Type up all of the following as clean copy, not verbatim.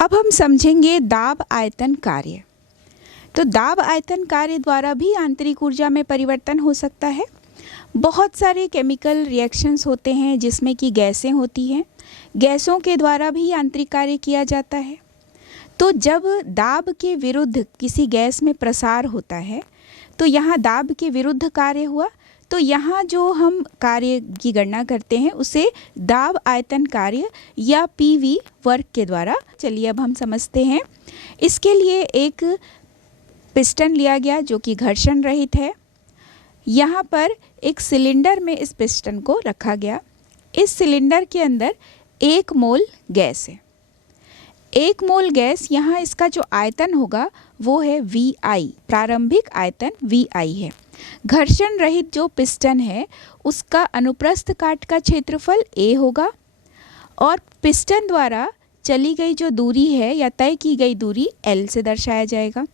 अब हम समझेंगे दाब आयतन कार्य। तो दाब आयतन कार्य द्वारा भी आंतरिक ऊर्जा में परिवर्तन हो सकता है। बहुत सारे केमिकल रिएक्शंस होते हैं जिसमें कि गैसें होती हैं। गैसों के द्वारा भी आंतरिक कार्य किया जाता है। तो जब दाब के विरुद्ध किसी गैस में प्रसार होता है तो यहाँ दाब के विरुद्ध कार्य हुआ, तो यहाँ जो हम कार्य की गणना करते हैं उसे दाब आयतन कार्य या पीवी वर्ग के द्वारा। चलिए अब हम समझते हैं। इसके लिए एक पिस्टन लिया गया जो कि घर्षण रहित है। यहाँ पर एक सिलेंडर में इस पिस्टन को रखा गया। इस सिलेंडर के अंदर 1 मोल गैस है। 1 मोल गैस, यहाँ इसका जो आयतन होगा वो है VI, प्रारंभिक आयतन VI है। घर्षण रहित जो पिस्टन है उसका अनुप्रस्थ काट का क्षेत्रफल A होगा और पिस्टन द्वारा चली गई जो दूरी है या तय की गई दूरी L से दर्शाया जाएगा।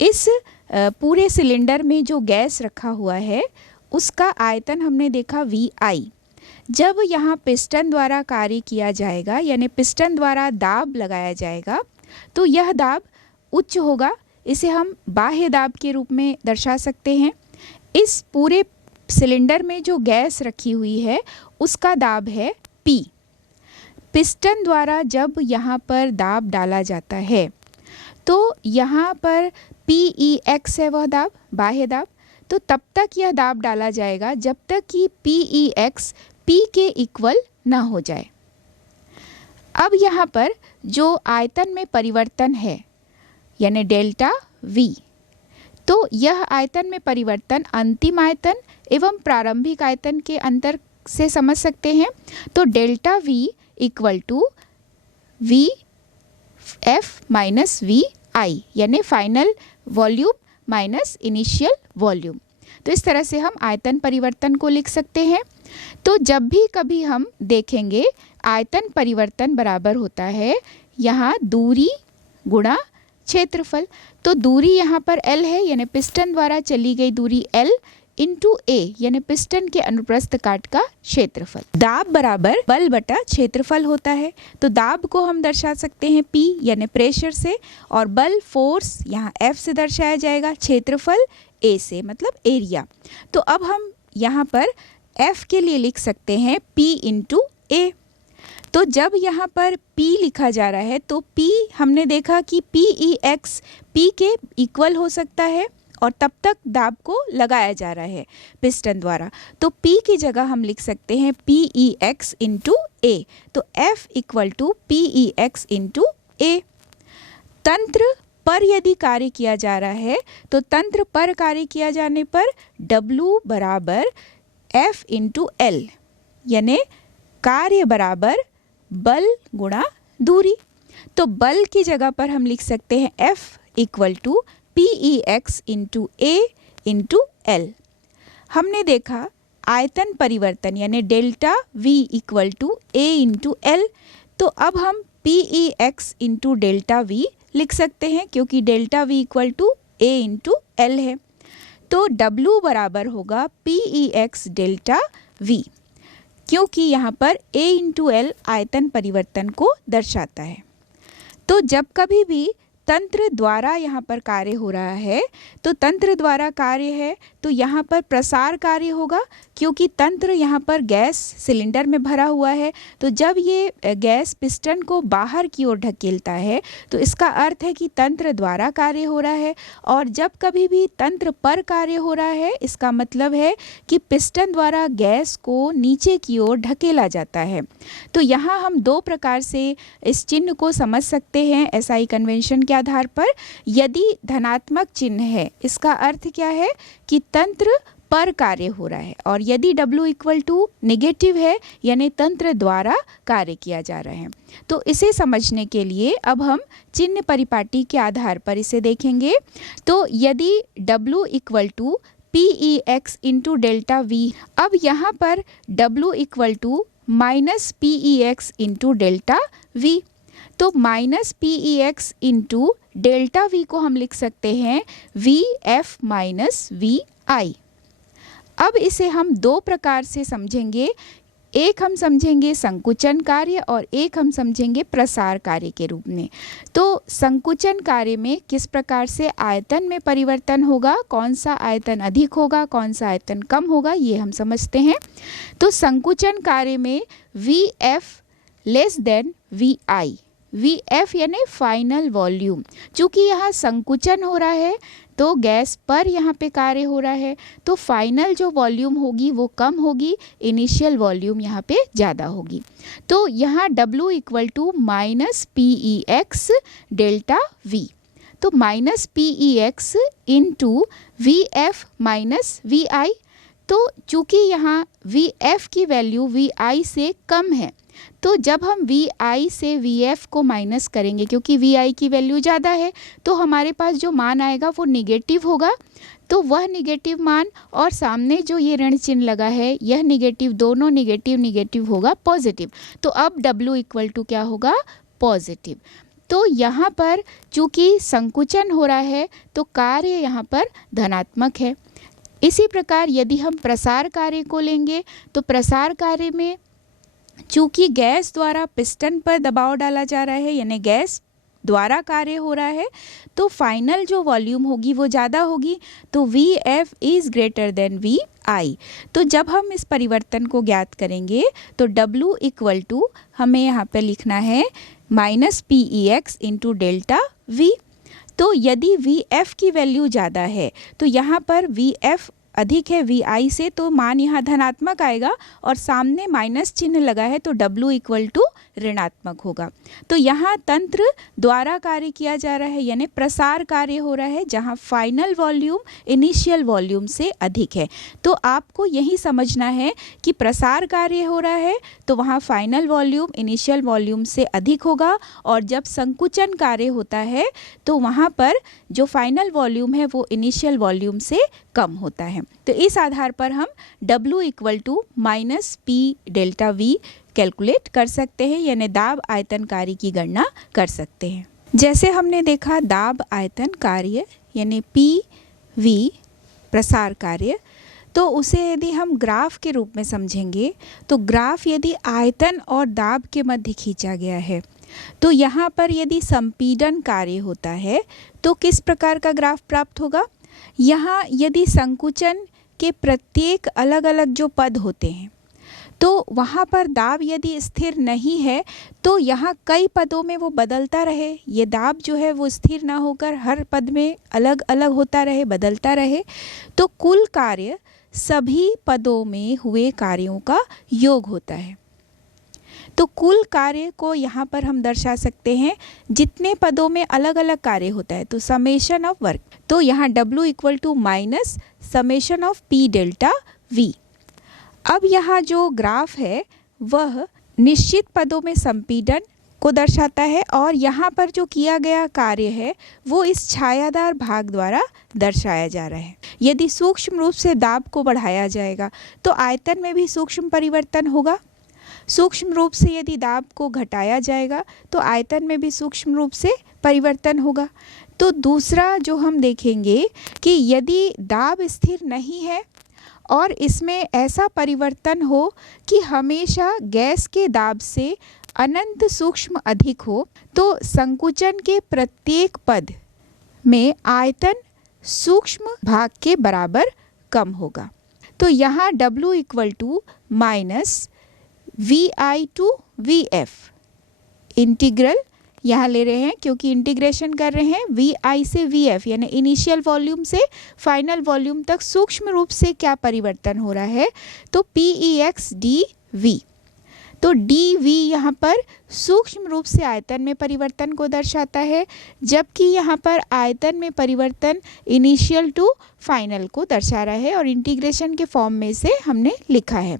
इस पूरे सिलेंडर में जो गैस रखा हुआ है उसका आयतन हमने देखा VI। जब यहाँ पिस्टन द्वारा कार्य किया जाएगा यानी पिस्टन द्वारा दाब लगाया जाएगा तो यह दाब उच्च होगा। इसे हम बाह्य दाब के रूप में दर्शा सकते हैं। इस पूरे सिलेंडर में जो गैस रखी हुई है उसका दाब है P। पिस्टन द्वारा जब यहाँ पर दाब डाला जाता है तो यहाँ पर PEX है वह दाब, बाह्य दाब। तो तब तक यह दाब डाला जाएगा जब तक कि PEX P के इक्वल ना हो जाए। अब यहाँ पर जो आयतन में परिवर्तन है यानी डेल्टा V, तो यह आयतन में परिवर्तन अंतिम आयतन एवं प्रारंभिक आयतन के अंतर से समझ सकते हैं। तो delta V equal to VF minus VI यानी final volume minus initial volume. तो इस तरह से हम आयतन परिवर्तन को लिख सकते हैं। तो जब भी कभी हम देखेंगे आयतन परिवर्तन बराबर होता है यहाँ दूरी गुणा क्षेत्रफल। तो दूरी यहाँ पर L है यानी पिस्टन द्वारा चली गई दूरी L इंटू A यानी पिस्टन के अनुप्रस्थ काट का क्षेत्रफल। दाब बराबर बल बटा क्षेत्रफल होता है। तो दाब को हम दर्शा सकते हैं P यानी प्रेशर से और बल फोर्स यहाँ F से दर्शाया जाएगा, क्षेत्रफल A से मतलब एरिया। तो अब हम यहाँ पर F के लिए लिख सकते हैं P इंटू A। तो जब यहाँ पर P लिखा जा रहा है तो P हमने देखा कि PEX P के इक्वल हो सकता है और तब तक दाब को लगाया जा रहा है पिस्टन द्वारा। तो P की जगह हम लिख सकते हैं PEX इंटू A। तो F equal to PEX into A। तंत्र पर यदि कार्य किया जा रहा है तो तंत्र पर कार्य किया जाने पर W बराबर F इंटू L यानी कार्य बराबर बल गुणा दूरी। तो बल की जगह पर हम लिख सकते हैं F equal to PEX into A into L। हमने देखा आयतन परिवर्तन यानी delta V equal to A into L। तो अब हम PEX इंटू डेल्टा V लिख सकते हैं क्योंकि delta V equal to A into L है। तो W बराबर होगा PEX डेल्टा V क्योंकि यहाँ पर A इंटू L आयतन परिवर्तन को दर्शाता है। तो जब कभी भी तंत्र द्वारा यहाँ पर कार्य हो रहा है तो तंत्र द्वारा कार्य है तो यहाँ पर प्रसार कार्य होगा क्योंकि तंत्र यहाँ पर गैस सिलेंडर में भरा हुआ है। तो जब ये गैस पिस्टन को बाहर की ओर ढकेलता है तो इसका अर्थ है कि तंत्र द्वारा कार्य हो रहा है। और जब कभी भी तंत्र पर कार्य हो रहा है इसका मतलब है कि पिस्टन द्वारा गैस को नीचे की ओर ढकेला जाता है। तो यहाँ हम 2 प्रकार से इस चिन्ह को समझ सकते हैं SI कन्वेंशन के आधार पर। यदि धनात्मक चिन्ह है इसका अर्थ क्या है कि तंत्र पर कार्य हो रहा है और यदि W इक्वल टू नेगेटिव है यानी तंत्र द्वारा कार्य किया जा रहा है। तो इसे समझने के लिए अब हम चिन्ह परिपाटी के आधार पर इसे देखेंगे। तो यदि W equal to PEX into delta V, अब यहाँ पर W equal to minus PEX into delta V। तो minus PEX into delta V को हम लिख सकते हैं VF माइनस VI। अब इसे हम 2 प्रकार से समझेंगे एक हम समझेंगे संकुचन कार्य और एक हम समझेंगे प्रसार कार्य के रूप में। तो संकुचन कार्य में किस प्रकार से आयतन में परिवर्तन होगा, कौन सा आयतन अधिक होगा, कौन सा आयतन कम होगा, ये हम समझते हैं। तो संकुचन कार्य में VF less than VI, VF यानी फाइनल वॉल्यूम, चूँकि यहाँ संकुचन हो रहा है तो गैस पर यहाँ पे कार्य हो रहा है, तो फाइनल जो वॉल्यूम होगी वो कम होगी, इनिशियल वॉल्यूम यहाँ पे ज़्यादा होगी। तो यहाँ W equal to minus PEX delta V, तो minus PEX into VF minus VI। तो चूँकि यहाँ VF की वैल्यू VI से कम है, तो जब हम VI से VF को माइनस करेंगे, क्योंकि VI की वैल्यू ज़्यादा है, तो हमारे पास जो मान आएगा वो निगेटिव होगा। तो वह निगेटिव मान और सामने जो ये ऋण चिन्ह लगा है यह निगेटिव, दोनों निगेटिव निगेटिव होगा पॉजिटिव। तो अब W इक्वल टू क्या होगा, पॉजिटिव। तो यहाँ पर चूँकि संकुचन हो रहा है तो कार्य यहाँ पर धनात्मक है। इसी प्रकार यदि हम प्रसार कार्य को लेंगे तो प्रसार कार्य में चूँकि गैस द्वारा पिस्टन पर दबाव डाला जा रहा है, यानी गैस द्वारा कार्य हो रहा है, तो फाइनल जो वॉल्यूम होगी वो ज़्यादा होगी। तो VF is greater than VI। तो जब हम इस परिवर्तन को ज्ञात करेंगे तो W इक्वल टू हमें यहाँ पे लिखना है minus PEX into delta V। तो यदि VF की वैल्यू ज़्यादा है तो यहाँ पर VF अधिक है VI से, तो मान यहाँ धनात्मक आएगा और सामने माइनस चिन्ह लगा है तो W इक्वल टू ऋणात्मक होगा। तो यहाँ तंत्र द्वारा कार्य किया जा रहा है, यानी प्रसार कार्य हो रहा है, जहाँ फाइनल वॉल्यूम इनिशियल वॉल्यूम से अधिक है। तो आपको यही समझना है कि प्रसार कार्य हो रहा है तो वहाँ फाइनल वॉल्यूम इनिशियल वॉल्यूम से अधिक होगा, और जब संकुचन कार्य होता है तो वहाँ पर जो फाइनल वॉल्यूम है वो इनिशियल वॉल्यूम से कम होता है। तो इस आधार पर हम W equal to minus P delta V calculate कर सकते हैं, यानी दाब आयतन कार्य की गणना कर सकते हैं। जैसे हमने देखा दाब आयतन कार्य यानी PV प्रसार कार्य, तो उसे यदि हम ग्राफ के रूप में समझेंगे तो ग्राफ यदि आयतन और दाब के मध्य खींचा गया है तो यहाँ पर यदि संपीड़न कार्य होता है तो किस प्रकार का ग्राफ प्राप्त होगा। यहाँ यदि संकुचन के प्रत्येक अलग अलग जो पद होते हैं तो वहाँ पर दाब यदि स्थिर नहीं है तो यहाँ कई पदों में वो बदलता रहे, ये दाब जो है वो स्थिर ना होकर हर पद में अलग अलग होता रहे, बदलता रहे, तो कुल कार्य सभी पदों में हुए कार्यों का योग होता है। तो कुल कार्य को यहाँ पर हम दर्शा सकते हैं, जितने पदों में अलग अलग कार्य होता है तो समेशन ऑफ वर्क। तो यहाँ W equal to minus summation of P delta V। अब यहाँ जो ग्राफ है वह निश्चित पदों में संपीड़न को दर्शाता है, और यहाँ पर जो किया गया कार्य है वो इस छायादार भाग द्वारा दर्शाया जा रहा है। यदि सूक्ष्म रूप से दाब को बढ़ाया जाएगा तो आयतन में भी सूक्ष्म परिवर्तन होगा। सूक्ष्म रूप से यदि दाब को घटाया जाएगा तो आयतन में भी सूक्ष्म रूप से परिवर्तन होगा। तो दूसरा जो हम देखेंगे कि यदि दाब स्थिर नहीं है और इसमें ऐसा परिवर्तन हो कि हमेशा गैस के दाब से अनंत सूक्ष्म अधिक हो, तो संकुचन के प्रत्येक पद में आयतन सूक्ष्म भाग के बराबर कम होगा। तो यहाँ W equal to minus VI to VF integral यहाँ ले रहे हैं, क्योंकि इंटीग्रेशन कर रहे हैं VI से VF यानी इनिशियल वॉल्यूम से फाइनल वॉल्यूम तक सूक्ष्म रूप से क्या परिवर्तन हो रहा है, तो PEX dV। तो dV यहाँ पर सूक्ष्म रूप से आयतन में परिवर्तन को दर्शाता है, जबकि यहाँ पर आयतन में परिवर्तन इनिशियल टू फाइनल को दर्शा रहा है, और इंटीग्रेशन के फॉर्म में से हमने लिखा है।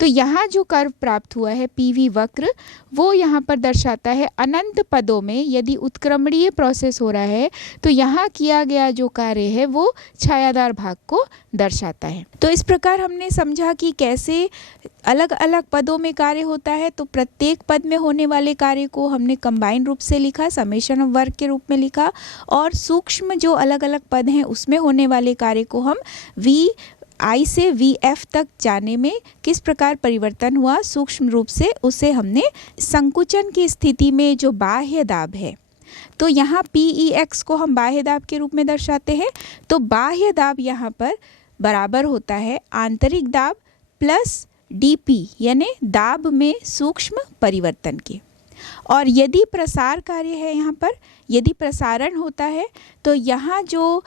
तो यहाँ जो कर्व प्राप्त हुआ है PV वक्र, वो यहाँ पर दर्शाता है अनंत पदों में यदि उत्क्रमणीय प्रोसेस हो रहा है तो यहाँ किया गया जो कार्य है वो छायादार भाग को दर्शाता है। तो इस प्रकार हमने समझा कि कैसे अलग अलग पदों में कार्य होता है। तो प्रत्येक पद में होने वाले कार्य को हमने कंबाइन रूप से लिखा, समेशन ऑफ वर्क के रूप में लिखा, और सूक्ष्म जो अलग अलग पद हैं उसमें होने वाले कार्य को हम I से VF तक जाने में किस प्रकार परिवर्तन हुआ सूक्ष्म रूप से, उसे हमने संकुचन की स्थिति में जो बाह्य दाब है, तो यहाँ PEX को हम बाह्य दाब के रूप में दर्शाते हैं। तो बाह्य दाब यहाँ पर बराबर होता है आंतरिक दाब प्लस DP यानी दाब में सूक्ष्म परिवर्तन के। और यदि प्रसार कार्य है, यहाँ पर यदि प्रसारण होता है तो यहाँ जो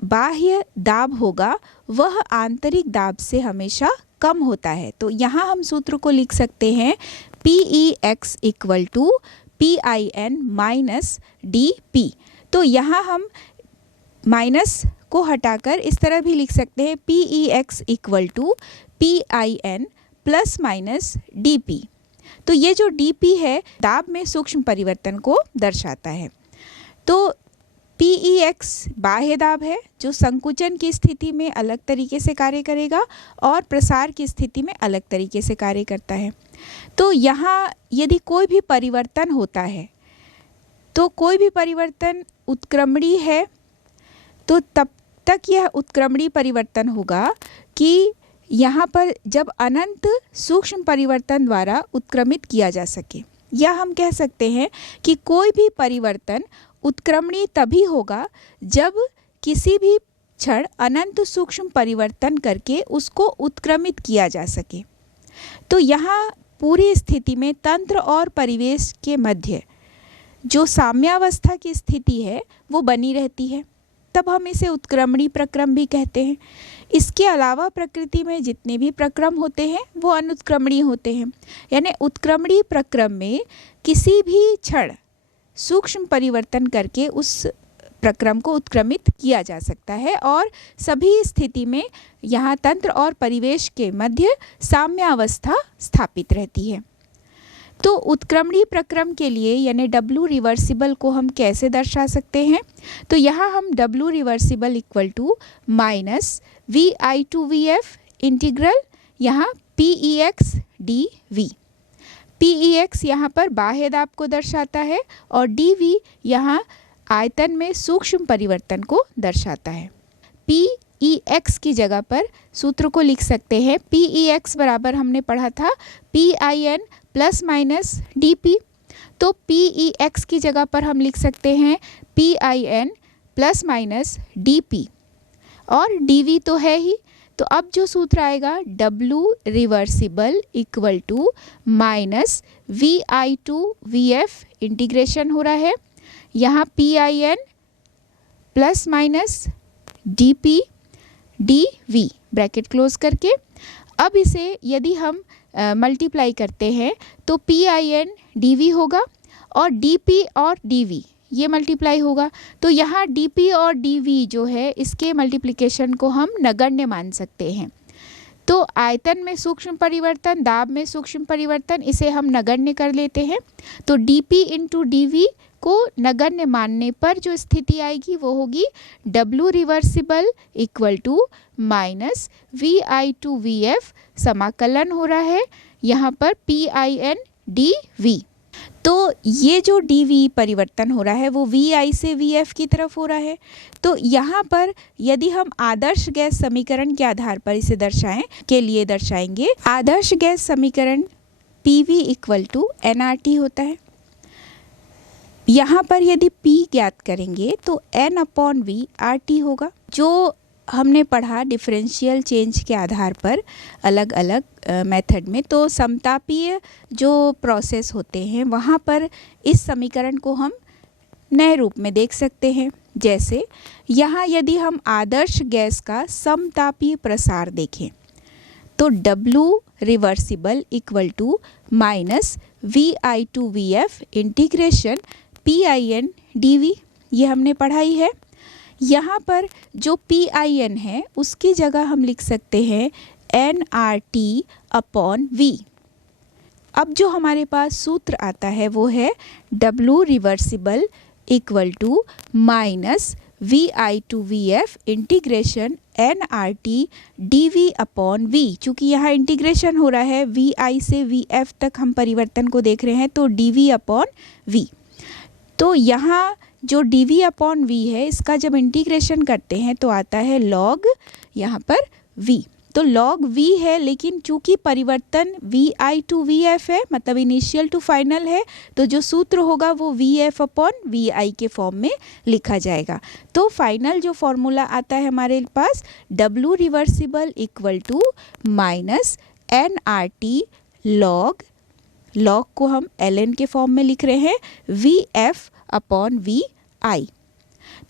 बाह्य दाब होगा वह आंतरिक दाब से हमेशा कम होता है। तो यहाँ हम सूत्र को लिख सकते हैं PEX equal to PIN minus DP। तो यहाँ हम माइनस को हटाकर इस तरह भी लिख सकते हैं PEX equal to PIN plus minus DP। तो ये जो DP है दाब में सूक्ष्म परिवर्तन को दर्शाता है। तो PEX बाह्य दाब है जो संकुचन की स्थिति में अलग तरीके से कार्य करेगा और प्रसार की स्थिति में अलग तरीके से कार्य करता है। तो यहाँ यदि कोई भी परिवर्तन होता है, तो कोई भी परिवर्तन उत्क्रमणीय है, तो तब तक यह उत्क्रमणीय परिवर्तन होगा कि यहाँ पर जब अनंत सूक्ष्म परिवर्तन द्वारा उत्क्रमित किया जा सके। या हम कह सकते हैं कि कोई भी परिवर्तन उत्क्रमणीय तभी होगा जब किसी भी क्षण अनंत सूक्ष्म परिवर्तन करके उसको उत्क्रमित किया जा सके। तो यहाँ पूरी स्थिति में तंत्र और परिवेश के मध्य जो साम्यावस्था की स्थिति है वो बनी रहती है, तब हम इसे उत्क्रमणीय प्रक्रम भी कहते हैं। इसके अलावा प्रकृति में जितने भी प्रक्रम होते हैं वो अनुत्क्रमणीय होते हैं, यानी उत्क्रमणीय प्रक्रम में किसी भी क्षण सूक्ष्म परिवर्तन करके उस प्रक्रम को उत्क्रमित किया जा सकता है और सभी स्थिति में यहाँ तंत्र और परिवेश के मध्य साम्यावस्था स्थापित रहती है। तो उत्क्रमणीय प्रक्रम के लिए यानी W रिवर्सिबल को हम कैसे दर्शा सकते हैं? तो यहाँ हम W reversible equal to minus VI/VF integral यहाँ PEX dV। PEX यहाँ पर बाह्य दाब को दर्शाता है और dV यहाँ आयतन में सूक्ष्म परिवर्तन को दर्शाता है। PEX की जगह पर सूत्र को लिख सकते हैं PEX बराबर हमने पढ़ा था PIN प्लस माइनस DP। तो PEX की जगह पर हम लिख सकते हैं PIN प्लस माइनस DP और DV तो है ही। तो अब जो सूत्र आएगा W reversible equal to minus VI/VF integration हो रहा है, यहाँ PIN plus minus DP dV bracket close करके। अब इसे यदि हम मल्टीप्लाई करते हैं तो PIN dV होगा और DP और dV ये मल्टीप्लाई होगा। तो यहाँ DP और dV जो है इसके मल्टीप्लिकेशन को हम नगण्य मान सकते हैं। तो आयतन में सूक्ष्म परिवर्तन, दाब में सूक्ष्म परिवर्तन, इसे हम नगण्य कर लेते हैं। तो DP इंटू dV को नगण्य मानने पर जो स्थिति आएगी वो होगी W reversible equal to minus VI/VF समाकलन हो रहा है यहाँ पर PIN dV। तो ये जो dV परिवर्तन हो रहा है वो VI से VF की तरफ हो रहा है। तो यहाँ पर यदि हम आदर्श गैस समीकरण के आधार पर इसे दर्शाएंगे, आदर्श गैस समीकरण PV इक्वल टू nRT होता है। यहाँ पर यदि P ज्ञात करेंगे तो N/V RT होगा। जो हमने पढ़ा डिफरेंशियल चेंज के आधार पर अलग अलग मेथड में, तो समतापीय जो प्रोसेस होते हैं वहाँ पर इस समीकरण को हम नए रूप में देख सकते हैं। जैसे यहाँ यदि हम आदर्श गैस का समतापीय प्रसार देखें तो W reversible equal to minus VI/VF integration PIN dV, ये हमने पढ़ाई है। यहाँ पर जो PIN है उसकी जगह हम लिख सकते हैं nRT/V। अब जो हमारे पास सूत्र आता है वो है W reversible equal to minus VI/VF integration nRT dV/V। चूँकि यहाँ इंटीग्रेशन हो रहा है VI से VF तक हम परिवर्तन को देख रहे हैं, तो dV/V। तो यहाँ जो dV/V है इसका जब इंटीग्रेशन करते हैं तो आता है log यहाँ पर V। तो log v है, लेकिन चूंकि परिवर्तन vi टू vf है, मतलब इनिशियल टू फाइनल है, तो जो सूत्र होगा वो vf अपॉन vi के फॉर्म में लिखा जाएगा। तो फाइनल जो फॉर्मूला आता है हमारे पास w reversible equal to minus nRT log को हम ln के फॉर्म में लिख रहे हैं vf अपॉन vi।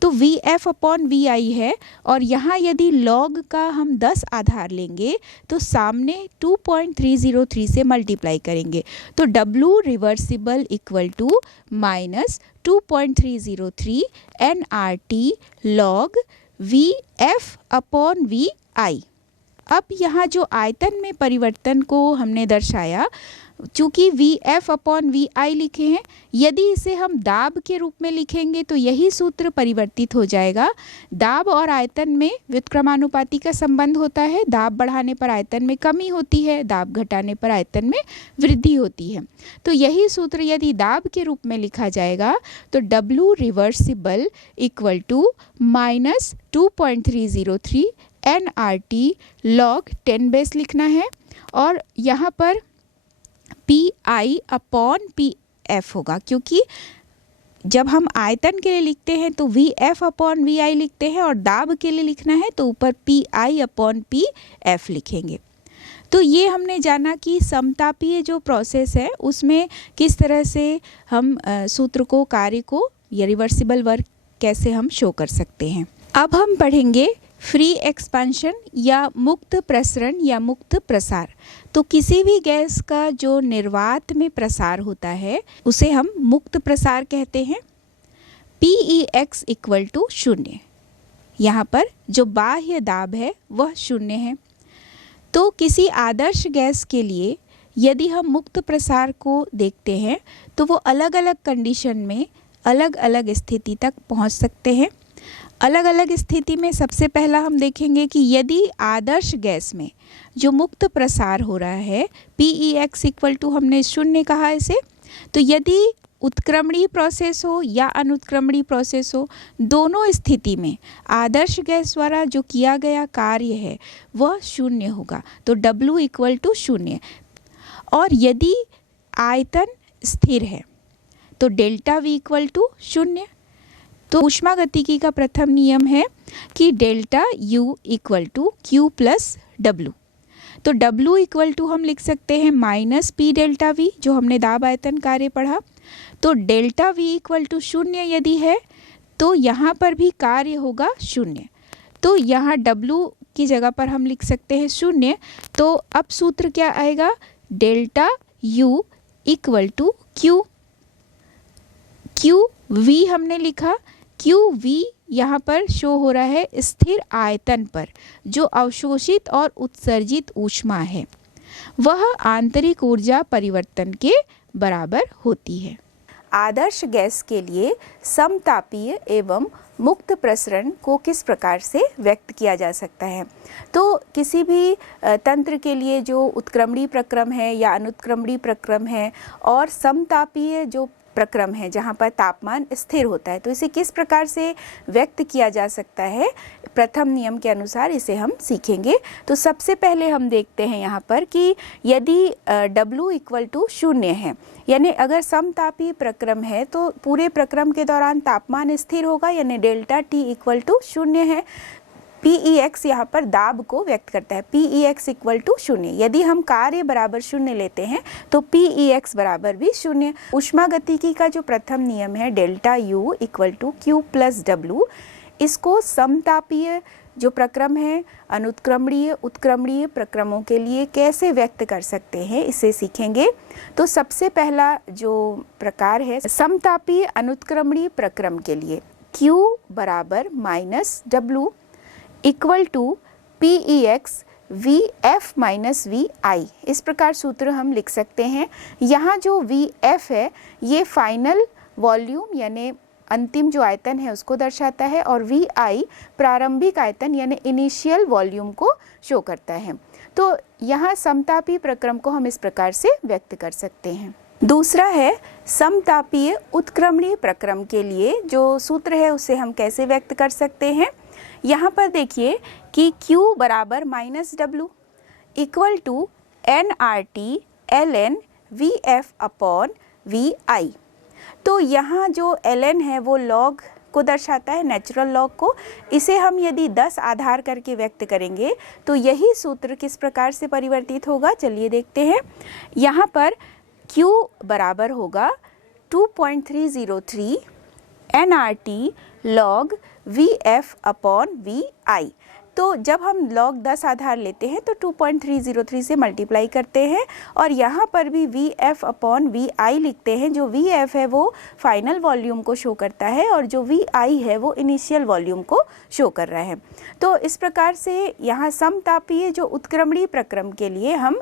तो vf अपॉन vi है, और यहाँ यदि log का हम 10 आधार लेंगे तो सामने 2.303 से मल्टीप्लाई करेंगे, तो w reversible equal to minus 2.303 nRT log vf upon vi। अब यहाँ जो आयतन में परिवर्तन को हमने दर्शाया, चूँकि vf अपॉन vi लिखे हैं, यदि इसे हम दाब के रूप में लिखेंगे तो यही सूत्र परिवर्तित हो जाएगा। दाब और आयतन में व्युत्क्रमानुपाती का संबंध होता है। दाब बढ़ाने पर आयतन में कमी होती है, दाब घटाने पर आयतन में वृद्धि होती है। तो यही सूत्र यदि दाब के रूप में लिखा जाएगा तो w reversible equal to minus 2.303 nRT log 10 base लिखना है, और यहाँ पर pi अपॉन pf होगा, क्योंकि जब हम आयतन के लिए लिखते हैं तो vf अपॉन vi लिखते हैं, और दाब के लिए लिखना है तो ऊपर pi अपॉन pf लिखेंगे। तो ये हमने जाना कि समतापीय जो प्रोसेस है उसमें किस तरह से हम सूत्र को, कार्य को या रिवर्सिबल वर्क कैसे हम शो कर सकते हैं। अब हम पढ़ेंगे फ्री एक्सपेंशन या मुक्त प्रसरण या मुक्त प्रसार। तो किसी भी गैस का जो निर्वात में प्रसार होता है उसे हम मुक्त प्रसार कहते हैं। PEX इक्वल टू 0, यहाँ पर जो बाह्य दाब है वह 0 है। तो किसी आदर्श गैस के लिए यदि हम मुक्त प्रसार को देखते हैं तो वो अलग अलग कंडीशन में अलग अलग स्थिति तक पहुँच सकते हैं। अलग अलग स्थिति में सबसे पहला हम देखेंगे कि यदि आदर्श गैस में जो मुक्त प्रसार हो रहा है PEX इक्वल टू हमने 0 कहा इसे, तो यदि उत्क्रमणीय प्रोसेस हो या अनुत्क्रमणीय प्रोसेस हो, दोनों स्थिति में आदर्श गैस द्वारा जो किया गया कार्य है वह 0 होगा, तो W इक्वल टू 0। और यदि आयतन स्थिर है तो डेल्टा V इक्वल टू 0। तो ऊष्मागतिकी का प्रथम नियम है कि delta U equal to Q plus W। तो W इक्वल टू हम लिख सकते हैं माइनस P डेल्टा V, जो हमने दाब आयतन कार्य पढ़ा। तो डेल्टा V इक्वल टू 0 यदि है तो यहाँ पर भी कार्य होगा 0। तो यहाँ W की जगह पर हम लिख सकते हैं 0। तो अब सूत्र क्या आएगा, delta U equal to Q V हमने लिखा, QV यहाँ पर शो हो रहा है स्थिर आयतन पर जो अवशोषित और उत्सर्जित ऊष्मा है वह आंतरिक ऊर्जा परिवर्तन के बराबर होती है। आदर्श गैस के लिए समतापीय एवं मुक्त प्रसरण को किस प्रकार से व्यक्त किया जा सकता है। तो किसी भी तंत्र के लिए जो उत्क्रमणीय प्रक्रम है या अनुत्क्रमणीय प्रक्रम है और समतापीय जो प्रक्रम है जहाँ पर तापमान स्थिर होता है, तो इसे किस प्रकार से व्यक्त किया जा सकता है, प्रथम नियम के अनुसार इसे हम सीखेंगे। तो सबसे पहले हम देखते हैं यहाँ पर कि यदि W इक्वल टू 0 है, यानी अगर समतापीय प्रक्रम है तो पूरे प्रक्रम के दौरान तापमान स्थिर होगा, यानी डेल्टा T इक्वल टू 0 है। PEX यहाँ पर दाब को व्यक्त करता है, PEX इक्वल टू 0। यदि हम कार्य बराबर 0 लेते हैं तो PEX बराबर भी 0। ऊष्मागतिकी का जो प्रथम नियम है delta U equal to Q plus W, इसको समतापीय जो प्रक्रम है अनुत्क्रमणीय उत्क्रमणीय प्रक्रमों के लिए कैसे व्यक्त कर सकते हैं इसे सीखेंगे। तो सबसे पहला जो प्रकार है समतापीय अनुत्क्रमणीय प्रक्रम के लिए Q बराबर minus W equal to PEX VF minus VI, इस प्रकार सूत्र हम लिख सकते हैं। यहाँ जो VF है ये फाइनल वॉल्यूम यानी अंतिम जो आयतन है उसको दर्शाता है, और VI प्रारंभिक आयतन यानी इनिशियल वॉल्यूम को शो करता है। तो यहाँ समतापीय प्रक्रम को हम इस प्रकार से व्यक्त कर सकते हैं। दूसरा है समतापीय उत्क्रमणीय प्रक्रम के लिए जो सूत्र है उसे हम कैसे व्यक्त कर सकते हैं। यहाँ पर देखिए कि Q बराबर -W equal to nRT ln VF upon VI। तो यहाँ जो ln है वो लॉग को दर्शाता है, नेचुरल लॉग को। इसे हम यदि 10 आधार करके व्यक्त करेंगे तो यही सूत्र किस प्रकार से परिवर्तित होगा, चलिए देखते हैं। यहाँ पर Q बराबर होगा 2.303 nRT log VF upon VI। तो जब हम log 10 आधार लेते हैं तो 2.303 से मल्टीप्लाई करते हैं और यहाँ पर भी VF अपॉन VI लिखते हैं। जो VF है वो फाइनल वॉल्यूम को शो करता है और जो VI है वो इनिशियल वॉल्यूम को शो कर रहा है। तो इस प्रकार से यहाँ समतापीय जो उत्क्रमणीय प्रक्रम के लिए हम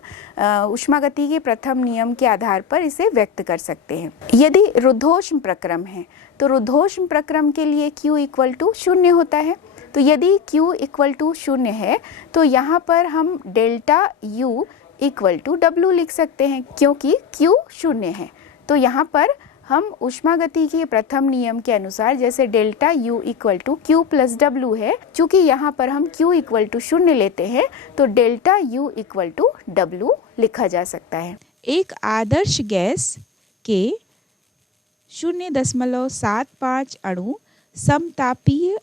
ऊष्मागति के प्रथम नियम के आधार पर इसे व्यक्त कर सकते हैं। यदि रुद्धोष्म प्रक्रम है तो रुद्धोष्म प्रक्रम के लिए Q इक्वल टू 0 होता है। तो यदि Q इक्वल टू 0 है तो यहाँ पर हम delta U equal to W लिख सकते हैं, क्योंकि Q 0 है। तो यहाँ पर हम ऊष्मागति के प्रथम नियम के अनुसार जैसे delta U equal to Q plus W है, चूँकि यहाँ पर हम Q इक्वल टू 0 लेते हैं तो delta U equal to W लिखा जा सकता है। एक आदर्श गैस के 0.75 अणु समतापीय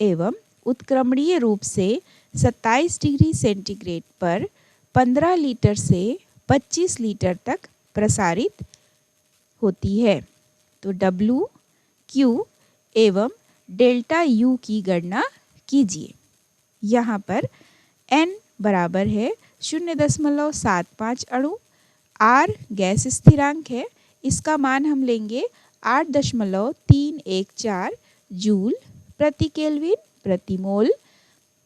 एवं उत्क्रमणीय रूप से 27 डिग्री सेंटीग्रेड पर 15 लीटर से 25 लीटर तक प्रसारित होती है। तो W, Q एवं डेल्टा U की गणना कीजिए। यहाँ पर N बराबर है 0.75 अणु, R गैस स्थिरांक है, इसका मान हम लेंगे 8.314 जूल प्रति केल्विन प्रति मोल।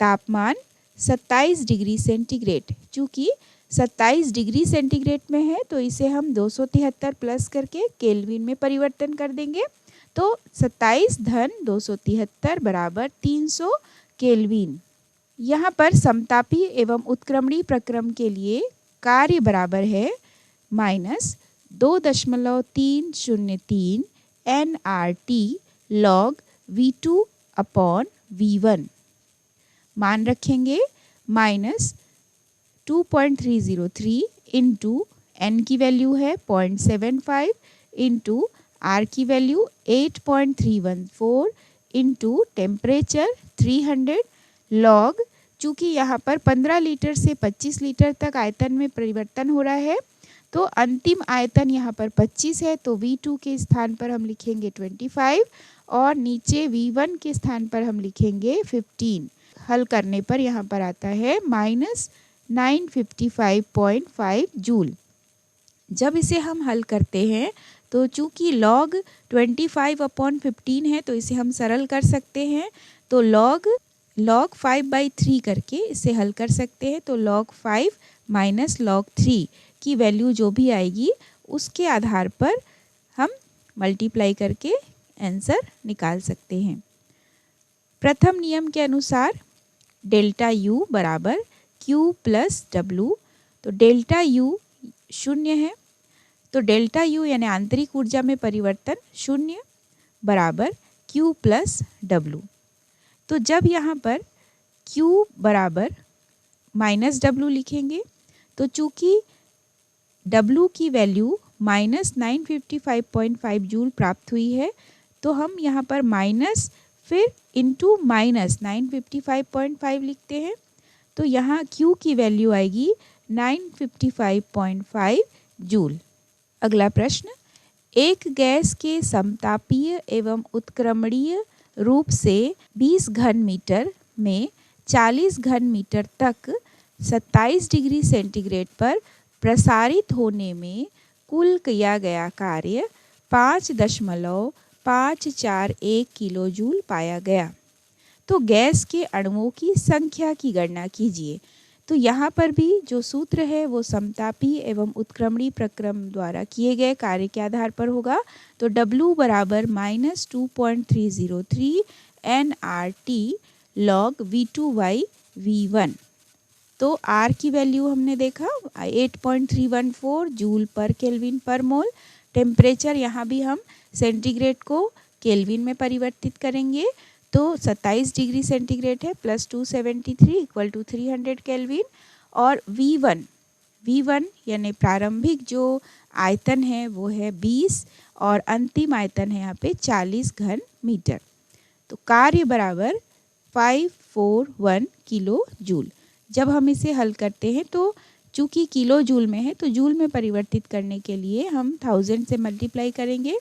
तापमान 27 डिग्री सेंटीग्रेड, चूँकि 27 डिग्री सेंटीग्रेड में है तो इसे हम 273 प्लस करके केल्विन में परिवर्तन कर देंगे। तो 27 धन 273 बराबर 300 केल्विन। यहाँ पर समतापी एवं उत्क्रमणीय प्रक्रम के लिए कार्य बराबर है -2.303 nRT log V2 upon V1। मान रखेंगे -2.303 इंटू N की वैल्यू है 0.75 इंटू R की वैल्यू 8.314 इंटू टेम्परेचर 300 लॉग, चूँकि यहाँ पर 15 लीटर से 25 लीटर तक आयतन में परिवर्तन हो रहा है तो अंतिम आयतन यहाँ पर 25 है तो V2 के स्थान पर हम लिखेंगे 25 और नीचे V1 के स्थान पर हम लिखेंगे 15। हल करने पर यहाँ पर आता है -955.5 जूल। जब इसे हम हल करते हैं तो चूँकि log 25/15 है तो इसे हम सरल कर सकते हैं। तो log 5/3 करके इसे हल कर सकते हैं। तो log 5 माइनस log 3 की वैल्यू जो भी आएगी उसके आधार पर हम मल्टीप्लाई करके आंसर निकाल सकते हैं। प्रथम नियम के अनुसार डेल्टा U बराबर Q प्लस W। तो डेल्टा U 0 है तो डेल्टा U यानी आंतरिक ऊर्जा में परिवर्तन 0 बराबर Q प्लस W। तो जब यहाँ पर Q बराबर -W लिखेंगे तो चूँकि W की वैल्यू -955.5 जूल प्राप्त हुई है तो हम यहाँ पर माइनस फिर इंटू -955.5 लिखते हैं। तो यहाँ Q की वैल्यू आएगी 955.5 जूल। अगला प्रश्न, एक गैस के समतापीय एवं उत्क्रमणीय रूप से 20 घन मीटर में 40 घन मीटर तक 27 डिग्री सेंटीग्रेड पर प्रसारित होने में कुल किया गया कार्य 5.541 किलो जूल पाया गया। तो गैस के अणुओं की संख्या की गणना कीजिए। तो यहाँ पर भी जो सूत्र है वो समतापी एवं उत्क्रमणीय प्रक्रम द्वारा किए गए कार्य के आधार पर होगा। तो W बराबर -2.303 nRT log V2/V1। तो R की वैल्यू हमने देखा 8.314 जूल पर केल्विन पर मोल। टेम्परेचर यहाँ भी हम सेंटीग्रेड को केल्विन में परिवर्तित करेंगे तो 27 डिग्री सेंटीग्रेड है, प्लस 273 इक्वल टू 300 केल्विन। और V1 यानी प्रारंभिक जो आयतन है वो है 20 और अंतिम आयतन है यहाँ पे 40 घन मीटर। तो कार्य बराबर 541 किलो जूल। जब हम इसे हल करते हैं तो चूँकि किलो जूल में है तो जूल में परिवर्तित करने के लिए हम 1000 से मल्टीप्लाई करेंगे,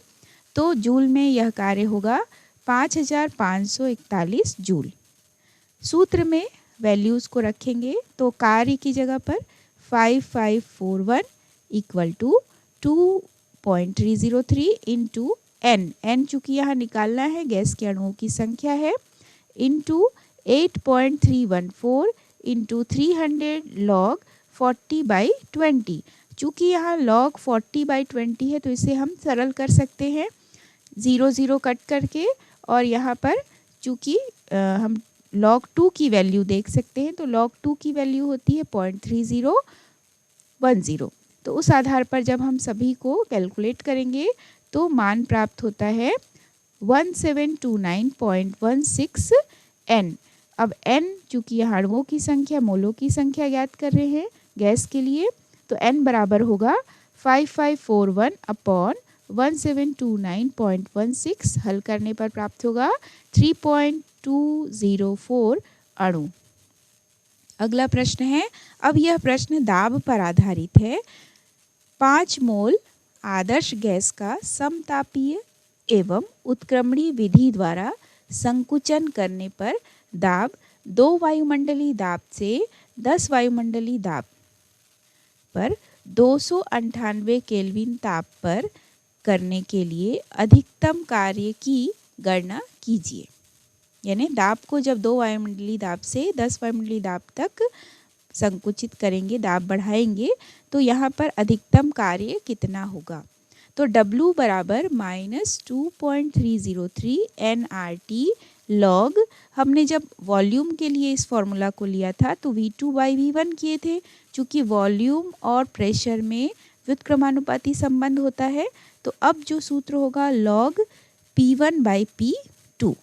तो जूल में यह कार्य होगा 5541 जूल। सूत्र में वैल्यूज़ को रखेंगे तो कार्य की जगह पर 5541 इक्वल टू 2.303 इंटू n चूँकि यहाँ निकालना है गैस के अणुओं की संख्या है, इंटू 8.314 इंटू 300 log 40/20। चूँकि यहाँ log 40/20 है तो इसे हम सरल कर सकते हैं 0 कट करके, और यहाँ पर चूँकि हम log 2 की वैल्यू देख सकते हैं तो log 2 की वैल्यू होती है 0.3010। तो उस आधार पर जब हम सभी को कैलकुलेट करेंगे तो मान प्राप्त होता है 1729.16 n। अब n चूँकि यहाँ अणुओं की संख्या मोलों की संख्या ज्ञात कर रहे हैं गैस के लिए, तो n बराबर होगा 5541 अपॉन 1729.16। हल करने पर प्राप्त होगा 3.204 अणु। अगला प्रश्न है, अब यह प्रश्न दाब पर आधारित है। 5 मोल आदर्श गैस का समतापीय एवं उत्क्रमणीय विधि द्वारा संकुचन करने पर दाब 2 वायुमंडलीय दाब से 10 वायुमंडलीय दाब पर 298 केल्विन ताप पर करने के लिए अधिकतम कार्य की गणना कीजिए। यानी दाब को जब 2 वायुमंडलीय दाब से 10 वायुमंडलीय दाब तक संकुचित करेंगे, दाब बढ़ाएंगे, तो यहाँ पर अधिकतम कार्य कितना होगा। तो W बराबर -2.303 nRT लॉग, हमने जब वॉल्यूम के लिए इस फॉर्मूला को लिया था तो V2/V1 किए थे। चूँकि वॉल्यूम और प्रेशर में व्युत्क्रमानुपाती संबंध होता है तो अब जो सूत्र होगा log P1/P2।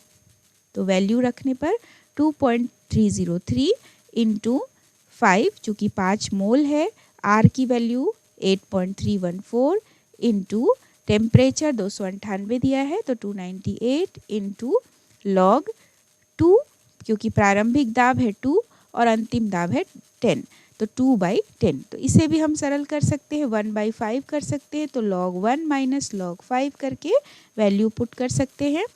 तो वैल्यू रखने पर 2.303 इंटू 5 चूँकि 5 मोल है, R की वैल्यू 8.314 इंटू टेम्परेचर 298 दिया है तो 298 इंटू log 2 क्योंकि प्रारंभिक दाब है 2 और अंतिम दाब है 10 तो 2/10। तो इसे भी हम सरल कर सकते हैं, 1/5 कर सकते हैं, तो log 1 माइनस log 5 करके वैल्यू पुट कर सकते हैं।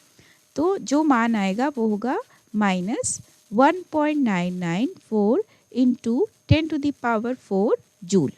तो जो मान आएगा वो होगा -1.994 इंटू 10⁴ जूल।